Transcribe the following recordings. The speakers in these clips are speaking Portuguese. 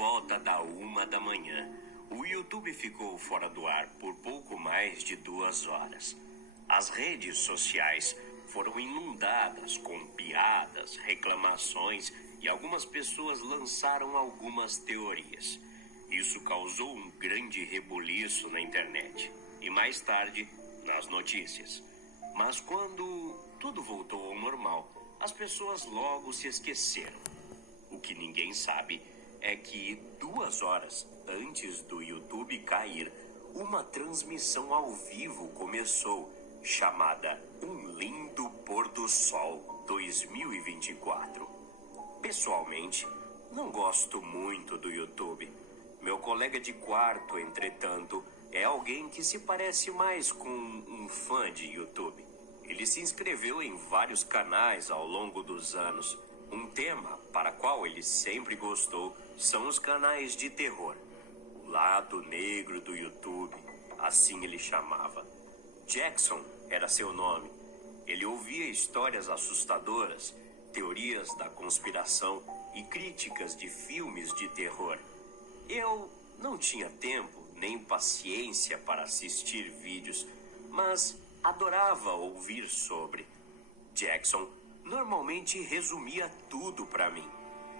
volta da 1 da manhã. O YouTube ficou fora do ar por pouco mais de 2 horas. As redes sociais foram inundadas com piadas, reclamações e algumas pessoas lançaram algumas teorias. Isso causou um grande rebuliço na internet e mais tarde nas notícias. Mas quando tudo voltou ao normal, as pessoas logo se esqueceram. O que ninguém sabe é que 2 horas antes do YouTube cair, uma transmissão ao vivo começou, chamada Um Lindo Pôr do Sol 2024. Pessoalmente, não gosto muito do YouTube. Meu colega de quarto, entretanto, é alguém que se parece mais com um fã de YouTube. Ele se inscreveu em vários canais ao longo dos anos. Um tema para qual ele sempre gostou são os canais de terror. O lado negro do YouTube, assim ele chamava. Jackson era seu nome. Ele ouvia histórias assustadoras, teorias da conspiração e críticas de filmes de terror. Eu não tinha tempo nem paciência para assistir vídeos, mas adorava ouvir sobre. Jackson normalmente resumia tudo para mim.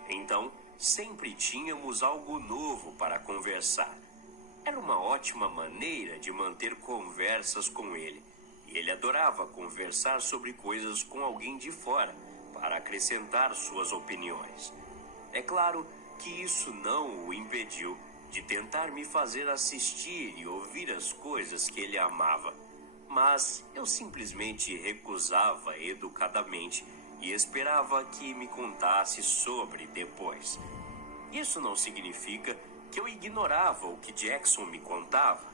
Então, sempre tínhamos algo novo para conversar. Era uma ótima maneira de manter conversas com ele. E ele adorava conversar sobre coisas com alguém de fora, para acrescentar suas opiniões. É claro que isso não o impediu de tentar me fazer assistir e ouvir as coisas que ele amava. Mas eu simplesmente recusava educadamente e esperava que me contasse sobre depois. Isso não significa que eu ignorava o que Jackson me contava.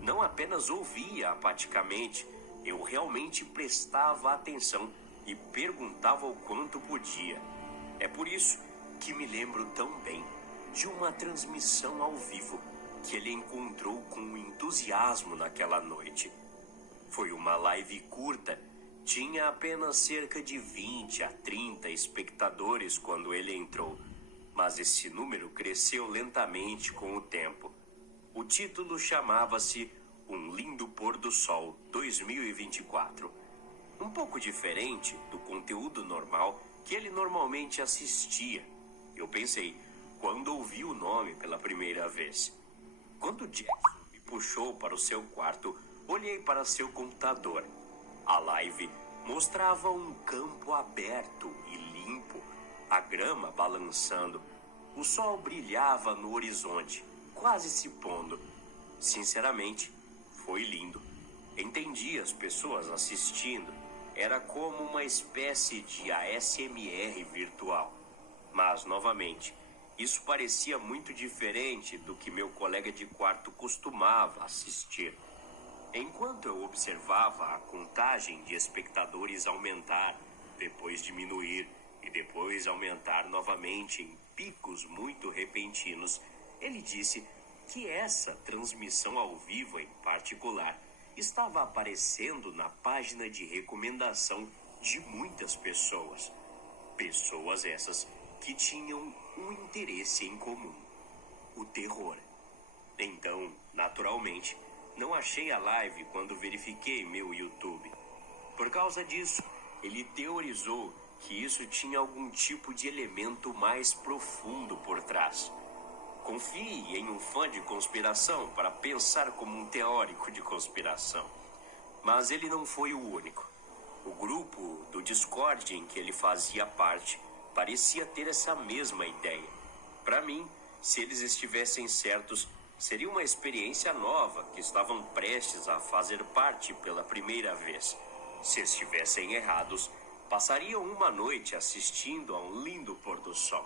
Não apenas ouvia apaticamente, eu realmente prestava atenção e perguntava o quanto podia. É por isso que me lembro tão bem de uma transmissão ao vivo que ele encontrou com entusiasmo naquela noite. Foi uma live curta, tinha apenas cerca de 20 a 30 espectadores quando ele entrou, mas esse número cresceu lentamente com o tempo. O título chamava-se Um Lindo Pôr do Sol 2024. Um pouco diferente do conteúdo normal que ele normalmente assistia. Eu pensei, quando ouvi o nome pela primeira vez. Quando Jackson me puxou para o seu quarto, olhei para seu computador. A live mostrava um campo aberto e limpo, a grama balançando. O sol brilhava no horizonte, quase se pondo. Sinceramente, foi lindo. Entendi as pessoas assistindo. Era como uma espécie de ASMR virtual. Mas, novamente, isso parecia muito diferente do que meu colega de quarto costumava assistir. Enquanto eu observava a contagem de espectadores aumentar, depois diminuir e depois aumentar novamente em picos muito repentinos, ele disse que essa transmissão ao vivo em particular estava aparecendo na página de recomendação de muitas pessoas. Pessoas essas que tinham um interesse em comum: o terror. Então, naturalmente, não achei a live quando verifiquei meu YouTube. Por causa disso, ele teorizou que isso tinha algum tipo de elemento mais profundo por trás. Confie em um fã de conspiração para pensar como um teórico de conspiração. Mas ele não foi o único. O grupo do Discord em que ele fazia parte parecia ter essa mesma ideia. Para mim, se eles estivessem certos, seria uma experiência nova que estavam prestes a fazer parte pela primeira vez. Se estivessem errados, passariam uma noite assistindo a um lindo pôr do sol.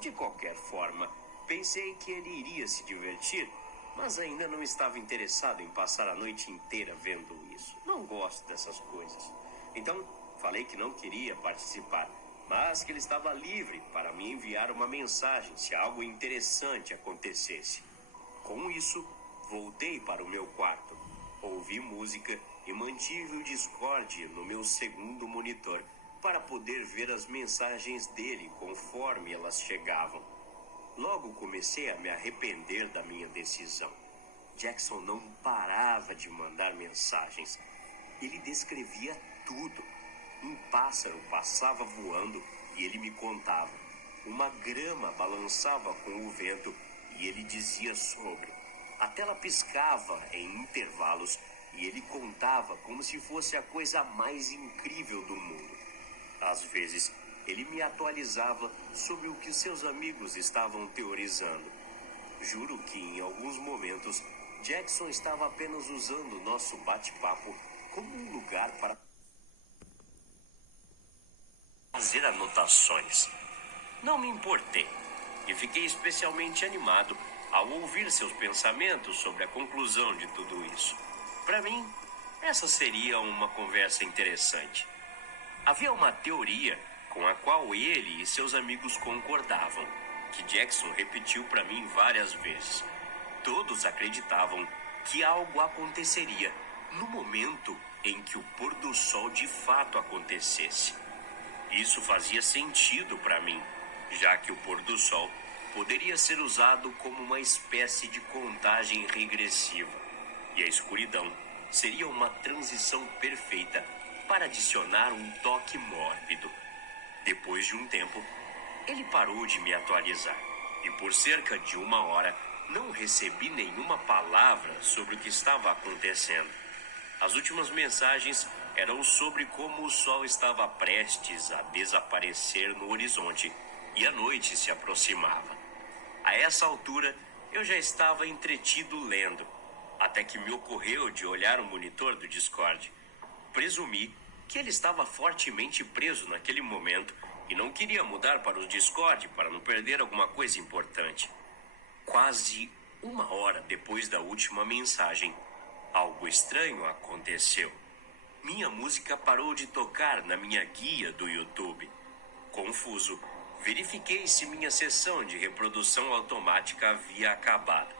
De qualquer forma, pensei que ele iria se divertir, mas ainda não estava interessado em passar a noite inteira vendo isso. Não gosto dessas coisas. Então, falei que não queria participar, mas que ele estava livre para me enviar uma mensagem se algo interessante acontecesse. Com isso, voltei para o meu quarto, ouvi música e mantive o Discord no meu segundo monitor para poder ver as mensagens dele conforme elas chegavam. Logo comecei a me arrepender da minha decisão. Jackson não parava de mandar mensagens. Ele descrevia tudo. Um pássaro passava voando e ele me contava. Uma grama balançava com o vento e ele dizia sobre. A tela piscava em intervalos e ele contava como se fosse a coisa mais incrível do mundo. Às vezes, ele me atualizava sobre o que seus amigos estavam teorizando. Juro que em alguns momentos, Jackson estava apenas usando nosso bate-papo como um lugar para fazer anotações. Não me importei e fiquei especialmente animado ao ouvir seus pensamentos sobre a conclusão de tudo isso. Para mim, essa seria uma conversa interessante. Havia uma teoria com a qual ele e seus amigos concordavam, que Jackson repetiu para mim várias vezes. Todos acreditavam que algo aconteceria no momento em que o pôr do sol de fato acontecesse. Isso fazia sentido para mim, já que o pôr do sol poderia ser usado como uma espécie de contagem regressiva, e a escuridão seria uma transição perfeita para adicionar um toque mórbido. Depois de um tempo, ele parou de me atualizar, e por cerca de 1 hora não recebi nenhuma palavra sobre o que estava acontecendo. As últimas mensagens eram sobre como o sol estava prestes a desaparecer no horizonte e a noite se aproximava. A essa altura, eu já estava entretido lendo, até que me ocorreu de olhar o monitor do Discord. Presumi que ele estava fortemente preso naquele momento e não queria mudar para o Discord para não perder alguma coisa importante. Quase 1 hora depois da última mensagem, algo estranho aconteceu. Minha música parou de tocar na minha guia do YouTube. Confuso, verifiquei se minha sessão de reprodução automática havia acabado.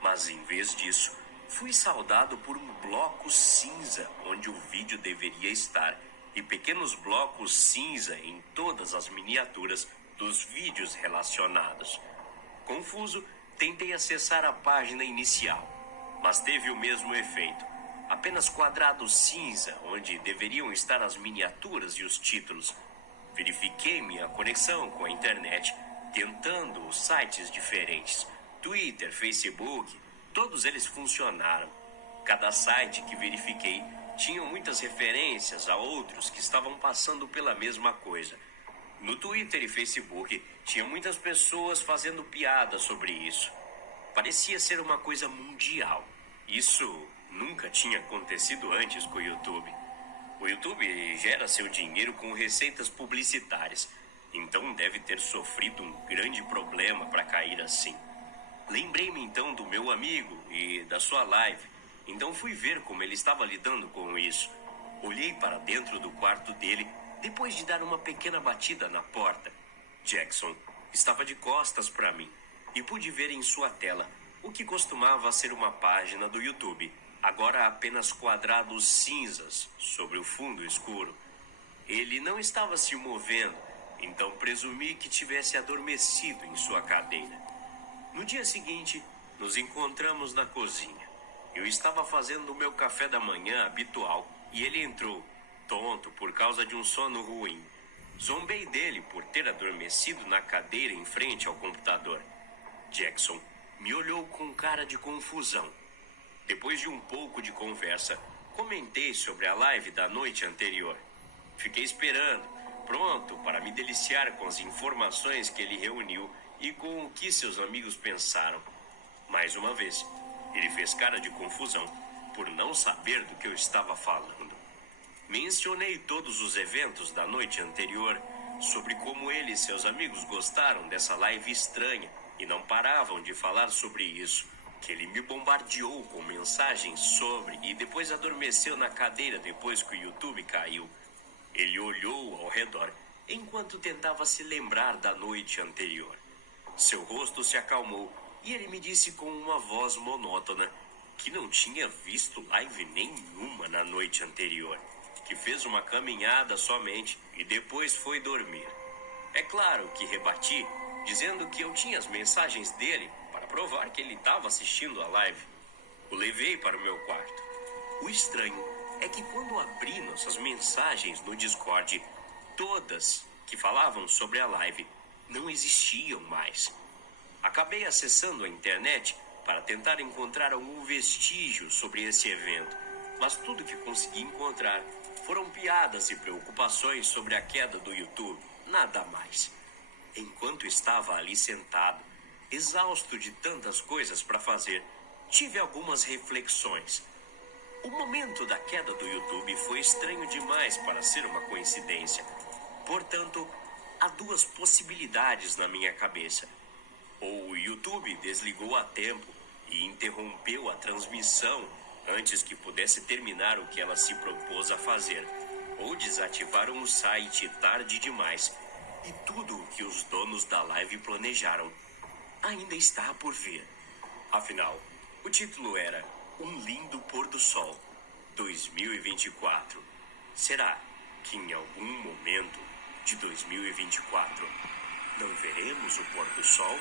Mas em vez disso, fui saudado por um bloco cinza onde o vídeo deveria estar e pequenos blocos cinza em todas as miniaturas dos vídeos relacionados. Confuso, tentei acessar a página inicial, mas teve o mesmo efeito. Apenas quadrados cinza onde deveriam estar as miniaturas e os títulos. Verifiquei minha conexão com a internet, tentando sites diferentes. Twitter, Facebook, todos eles funcionaram. Cada site que verifiquei tinha muitas referências a outros que estavam passando pela mesma coisa. No Twitter e Facebook, tinha muitas pessoas fazendo piada sobre isso. Parecia ser uma coisa mundial. Isso nunca tinha acontecido antes com o YouTube. O YouTube gera seu dinheiro com receitas publicitárias, então deve ter sofrido um grande problema para cair assim. Lembrei-me então do meu amigo e da sua live, então fui ver como ele estava lidando com isso. Olhei para dentro do quarto dele depois de dar uma pequena batida na porta. Jackson estava de costas para mim e pude ver em sua tela o que costumava ser uma página do YouTube, agora apenas quadrados cinzas sobre o fundo escuro. Ele não estava se movendo, então presumi que tivesse adormecido em sua cadeira. No dia seguinte, nos encontramos na cozinha. Eu estava fazendo o meu café da manhã habitual e ele entrou, tonto por causa de um sono ruim. Zombei dele por ter adormecido na cadeira em frente ao computador. Jackson me olhou com cara de confusão. Depois de um pouco de conversa, comentei sobre a live da noite anterior. Fiquei esperando, pronto para me deliciar com as informações que ele reuniu e com o que seus amigos pensaram. Mais uma vez, ele fez cara de confusão por não saber do que eu estava falando. Mencionei todos os eventos da noite anterior, sobre como ele e seus amigos gostaram dessa live estranha e não paravam de falar sobre isso, que ele me bombardeou com mensagens sobre e depois adormeceu na cadeira depois que o YouTube caiu. Ele olhou ao redor enquanto tentava se lembrar da noite anterior. Seu rosto se acalmou e ele me disse com uma voz monótona que não tinha visto live nenhuma na noite anterior, que fez uma caminhada somente e depois foi dormir. É claro que rebati, dizendo que eu tinha as mensagens dele para provar que ele estava assistindo a live. O levei para o meu quarto. O estranho é que quando abri nossas mensagens no Discord, todas que falavam sobre a live não existiam mais. Acabei acessando a internet para tentar encontrar algum vestígio sobre esse evento, mas tudo que consegui encontrar foram piadas e preocupações sobre a queda do YouTube, nada mais. Enquanto estava ali sentado, exausto de tantas coisas para fazer, tive algumas reflexões. O momento da queda do YouTube foi estranho demais para ser uma coincidência. Portanto, há duas possibilidades na minha cabeça. Ou o YouTube desligou a tempo e interrompeu a transmissão antes que pudesse terminar o que ela se propôs a fazer. Ou desativaram o site tarde demais. E tudo o que os donos da live planejaram ainda está por vir. Afinal, o título era Um Lindo Pôr do Sol 2024. Será que em algum momento de 2024 não veremos o pôr do sol?